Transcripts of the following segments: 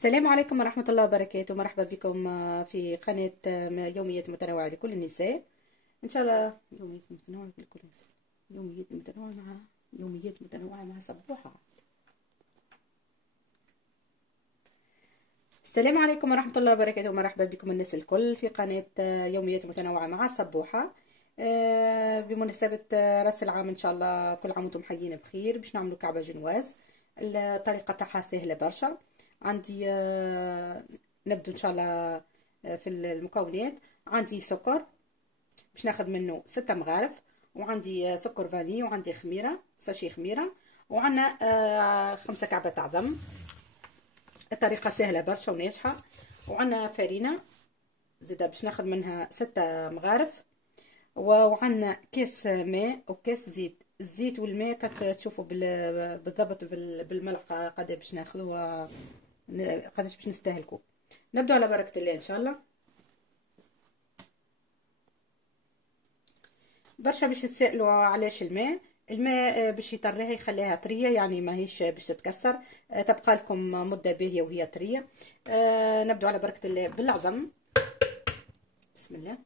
السلام عليكم ورحمة الله وبركاته. مرحبا بكم في قناة يوميات متنوعة لكل النساء. إن شاء الله يوميات متنوعة لكل النساء، يوميات متنوعة مع سبوحة. السلام عليكم ورحمة الله وبركاته. مرحبا بكم الناس الكل في قناة يوميات متنوعة مع سبوحة. بمناسبة رأس العام إن شاء الله كل عام وانتم حيين بخير. باش نعملوا كعبة جنواز. الطريقة تاعها سهلة برشا. عندي نبدو إن شاء الله في المكونات. عندي سكر باش ناخذ منه 6 مغارف، وعندي سكر فاني، وعندي خميرة ساشي خميرة، وعندنا 5 كعبات عظم. الطريقة سهلة برشا وناجحة. وعندنا فرينة زيدا باش ناخذ منها 6 مغارف، وعندنا كاس ماء وكاس زيت. الزيت والماء تشوفوا بالضبط بالملعقة قداش باش ناخذوا، قداش باش نستهلكوا. نبدأ على بركة الله إن شاء الله. برشا باش تسألوا علاش الماء باش يطريها يخليها طريه، يعني ماهيش باش تتكسر، تبقى لكم مده باهيه وهي طريه. نبدأ على بركة الله بالعظم. بسم الله.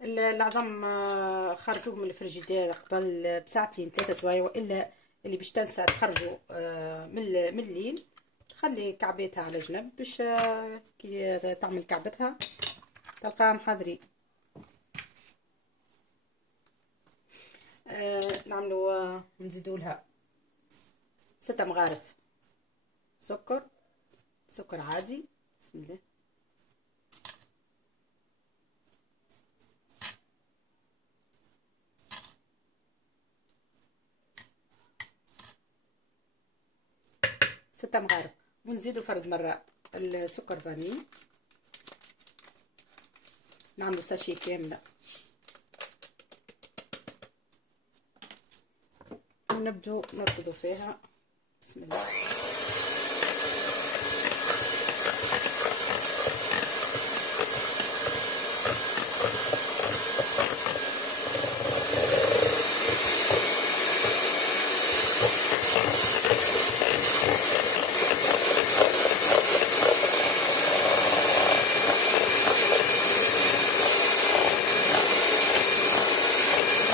العظم خرجوه من الفريجيدير قبل بساعتين 3 سوايع، والا اللي باش تنسى تخرجوا من الليل، خلي كعبتها على جنب باش كي تعمل كعبتها تلقاها محضرين. نعملوا نزيدوا لها 6 مغارف سكر عادي. بسم الله. ستة مغارف. ونزيدوا فرد مرة السكر فاني، نعملوا ساشي كاملة، ونبدو نركضوا فيها. بسم الله.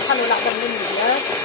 نخلوا العظم للمذياب.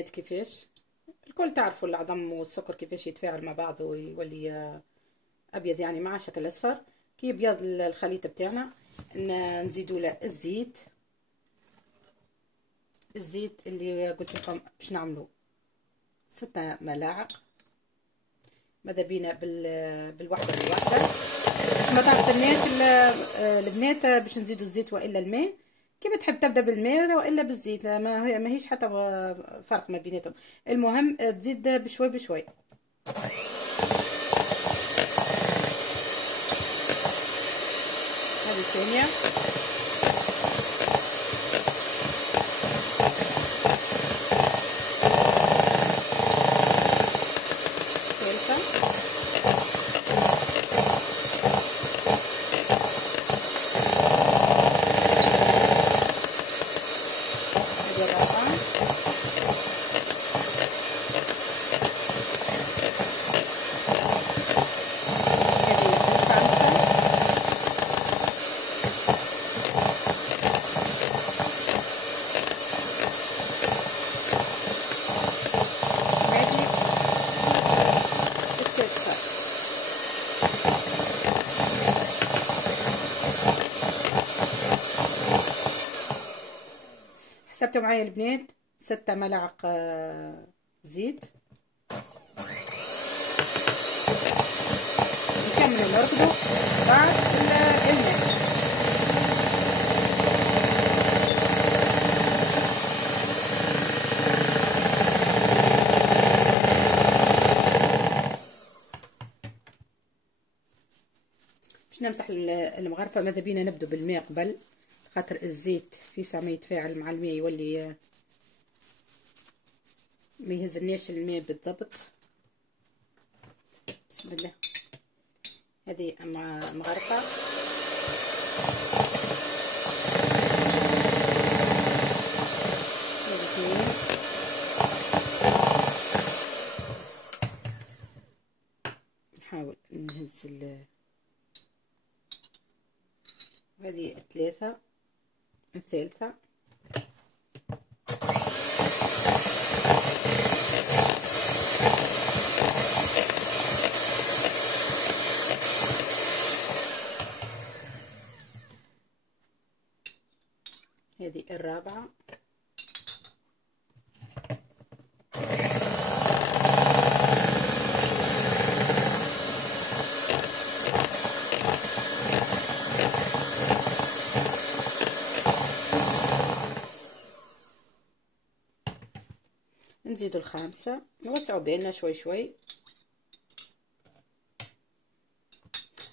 البنات كيفاش الكل تعرفوا العظم والسكر كيفاش يتفاعل مع بعض ويولي ابيض، يعني مع شكل اصفر. كي يبيض الخليط بتاعنا نزيدوا له الزيت اللي قلت لكم باش نعملوا 6 ملاعق. ماذا بينا بالوحده باش ما تعطلناش البنات، باش نزيدوا الزيت والا الماء. كيما تحب تبدا بالماء والا بالزيت، ما هيش حتى فرق ما بيناتهم. المهم تزيد بشوي بشوي. هذه الثانيه. حسبتوا معايا البنات 6 ملاعق زيت. نكملوا نركضوا بعد الماء. باش نمسح المغرفه. ماذا بينا نبدو بالماء قبل، خاطر الزيت في ساعه ما يتفاعل مع الماء يولي ما يهزلناش الماء بالضبط. بسم الله. هذه مغرفه. نحاول نهز هذه 3. الثالثة. هذه الرابعة. نزيدوا الخامسة. نوسعوا بيننا شوي شوي.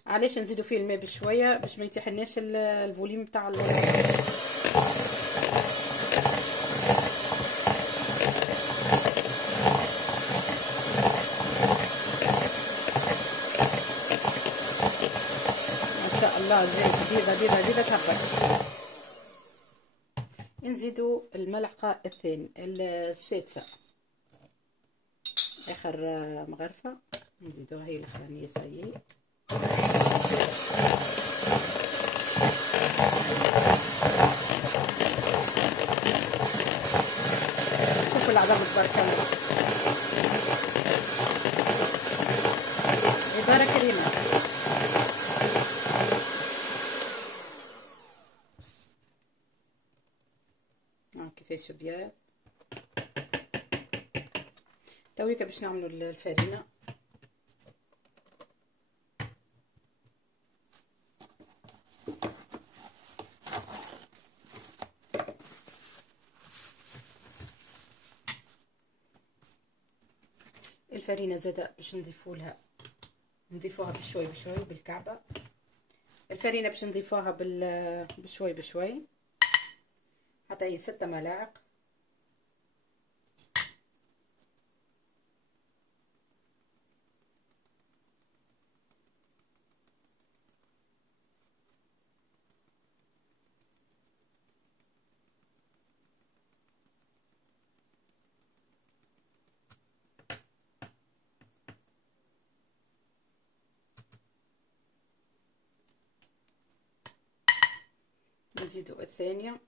علاش نزيدوا فيه الماء بشويه؟ باش ما يتيحلناش الفوليم بتاع ما شاء الله. زيت بيضه تهبط. نزيدوا الملعقه السادسه، اخر مغرفه نزيدوها هي الاخرانيه. صايي شوفوا العظام تبارك الله. عباره كريمه. كيفاش بيض. تويكا باش نعملوا الفرينه. الفرينه زاده باش نضيفوها بشوي بشوي بالكعبه. الفرينه باش نضيفوها بشوي بشوي حتى هي 6 ملاعق. نزيدو الثانية.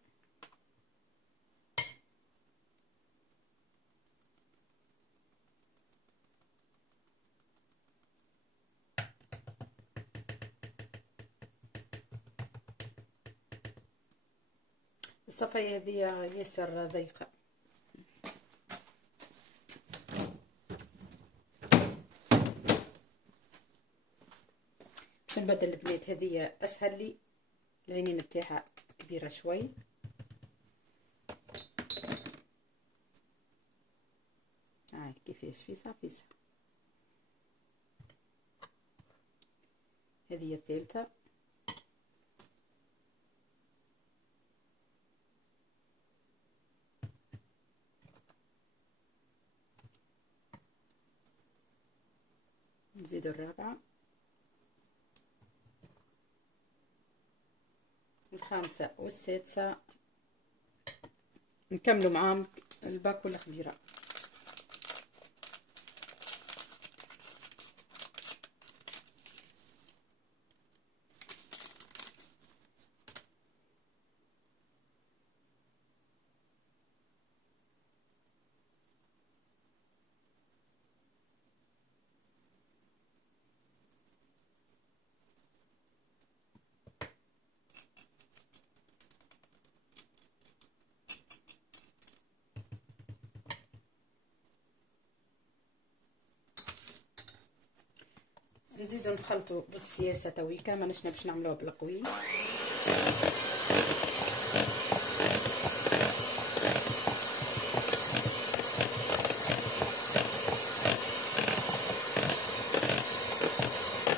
الصفايه هذه ياسر ضيقه. باش نبدل البنات هذه اسهل لي، العينين بتاعها كبيره شوي. كيفاش فيسا فيسا. هذه الثالثه. نزيد الرابعه، الخامسه والسادسه. نكملوا معاهم الباك والخبيره. نزيدو نخلطو بالسياسه تويكا، ماناش باش نعملوها بالقوي.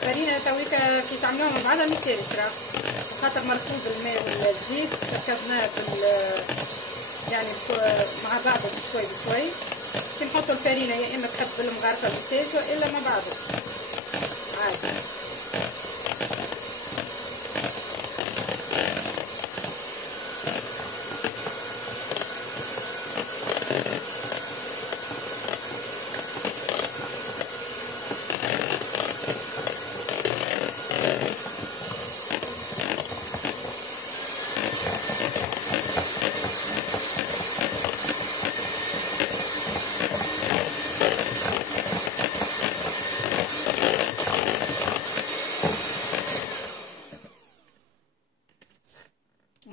فرينه تويكا كي تعملوها مع بعضها ميسالش راه، خاطر مركوب الماء والزيت ركبناه يعني مع بعضه بشوي بشوي. كي نحطو الفرينه يا اما تحب بالمغرفه ميسالش والا مع بعضه عادي.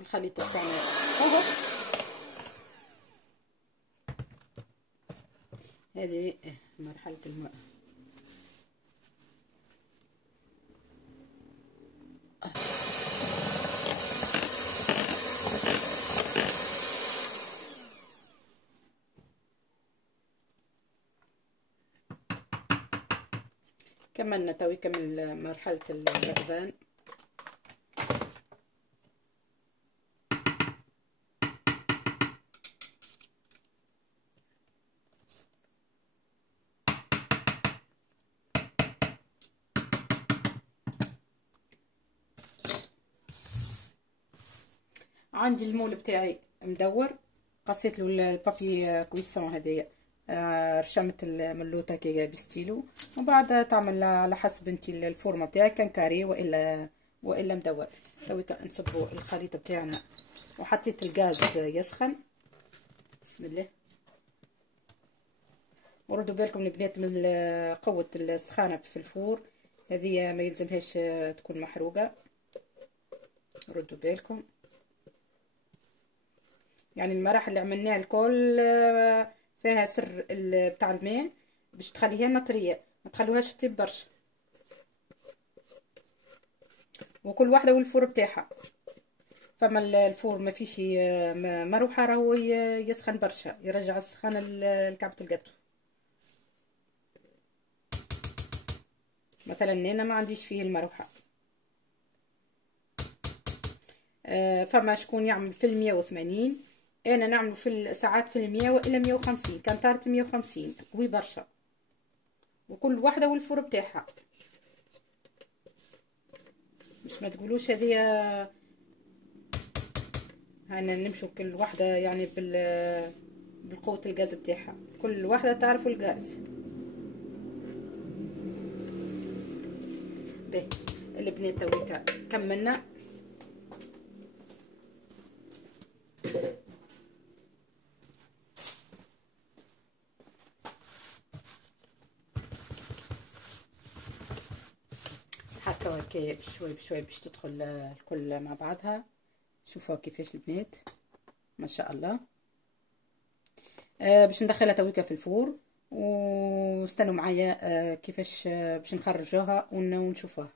الخليط تاعنا اهو. هذه مرحله الماء. كملنا توي، كمل مرحله البردان. عندي المول بتاعي مدور، قصيت له البابي كويسون هذايا، رشمت الملوطه كي بستيلو، ومن بعد تعمل على حسب انت الفورمه تاعك، كان كاري والا مدور. توي نصبوا الخليط بتاعنا، وحطيت الغاز يسخن. بسم الله. وردوا بالكم البنات من قوه السخانه في الفور، هذه ما يلزمهاش تكون محروقه. ردوا بالكم، يعني المراحل اللي عملناها الكل فيها سر بتاع الماء باش تخليها لنا طريه، ما تخلوهاش تطيب برشا. وكل واحده والفور بتاعها. فما الفور ما فيش مروحه راهو يسخن برشا، يرجع السخانه لكعبه القطو. مثلا انا ما عنديش فيه المروحه. فما شكون يعمل في 180، انا نعمل في الساعات في 100 والا 150. كان طارت 150 قوي برشا، وكل واحده والفور بتاعها. مش ما تقولوش هذه هانا نمشوا كل واحده يعني بالقوه الغاز بتاعها، كل واحده تعرف الغاز. باهي البنات تويكا كملنا. هكا وهكا بشوي بشوي باش تدخل الكل مع بعضها. شوفوا كيفاش البنات. ما شاء الله. باش ندخلها تويكا في الفور، واستنوا معايا كيفاش باش نخرجوها ونشوفوها.